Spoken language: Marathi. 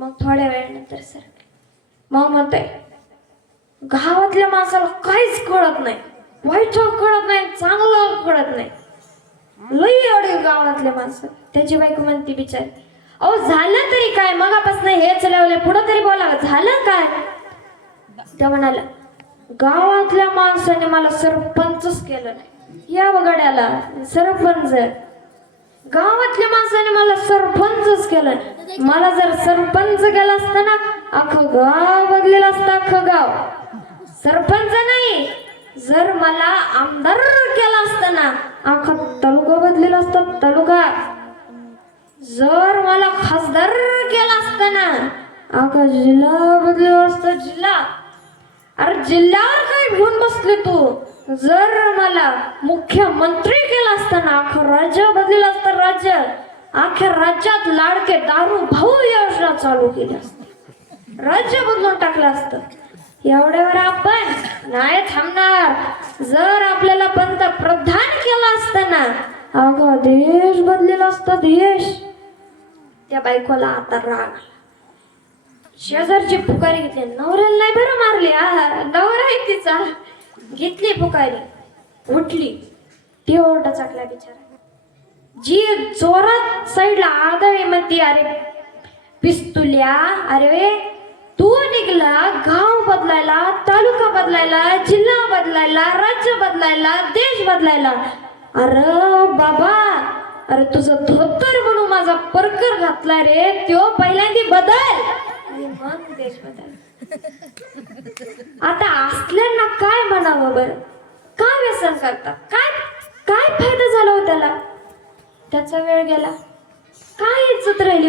मग थोड्या वेळानंतर सर मग म्हणतोय गावातल्या माणसाला काहीच कळत नाही, वाईट कळत नाही, चांगलं कळत नाही, लई अडे गावातल्या माणसं. त्याची बायको म्हणती बिचारी, अहो झालं तरी काय, मगापासून हेच लावले, पुढं तरी बोला, झालं काय? त्या म्हणाला गावातल्या माणसाने मला सरपंचच केलं नाही. या वगड्याला सरपंच, गावातल्या माणसाने मला सरपंचच केलं. मला जर सरपंच केलं असतं ना, अख्खं गाव बदलेलं असतं, अख्खं गाव. सरपंच नाही, जर मला आमदार केलं असतं ना, अख्खा तालुका बदलेला असता, तालुका. जर मला खासदार केलं असतं ना, अख्खा जिल्हा बदलेला असता, जिल्हा. अरे जिल्ह्यावर काय घेऊन बसले तू? जर मला मुख्यमंत्री केलं असतं ना, अख्खं राज्य बदलेलं असतं, राज्य. अख्ख्या राज्यात लाडके दारू भाऊ योजना चालू केली असते, राज्य बदलून टाकलं असतं. एवढ्यावर आपण नाही थांबणार. जर आपल्याला पंतप्रधान केलं असतं ना, अगं देश बदलेला असता, देश. त्या बायकोला आता राग आला. शेजारची पुकारी घेतली, नवऱ्याला नाही बरं मारली, नवरा आहे तिचा, घेतली पुकारी, उठली, ती ओरडा चाकला बिचारा. जी जोरात साईडला आदळी म्हणती, अरे पिस्तुल्या, अरे तू निघला गाव बदलायला, तालुका बदलायला, जिल्हा बदलायला, राज्य बदलायला, देश बदलायला. अरे बाबा, अरे तुझं धोतर म्हणून माझा परकर घातला रे, त्यो पहिल्यांदा बदल आणि मग देश बदल. आता असल्यांना काय म्हणावं बरं? काय व्यसन करतात? काय काय फायदा झाला हो त्याला? त्याचा वेळ गेला, काय इज्जत राहिली?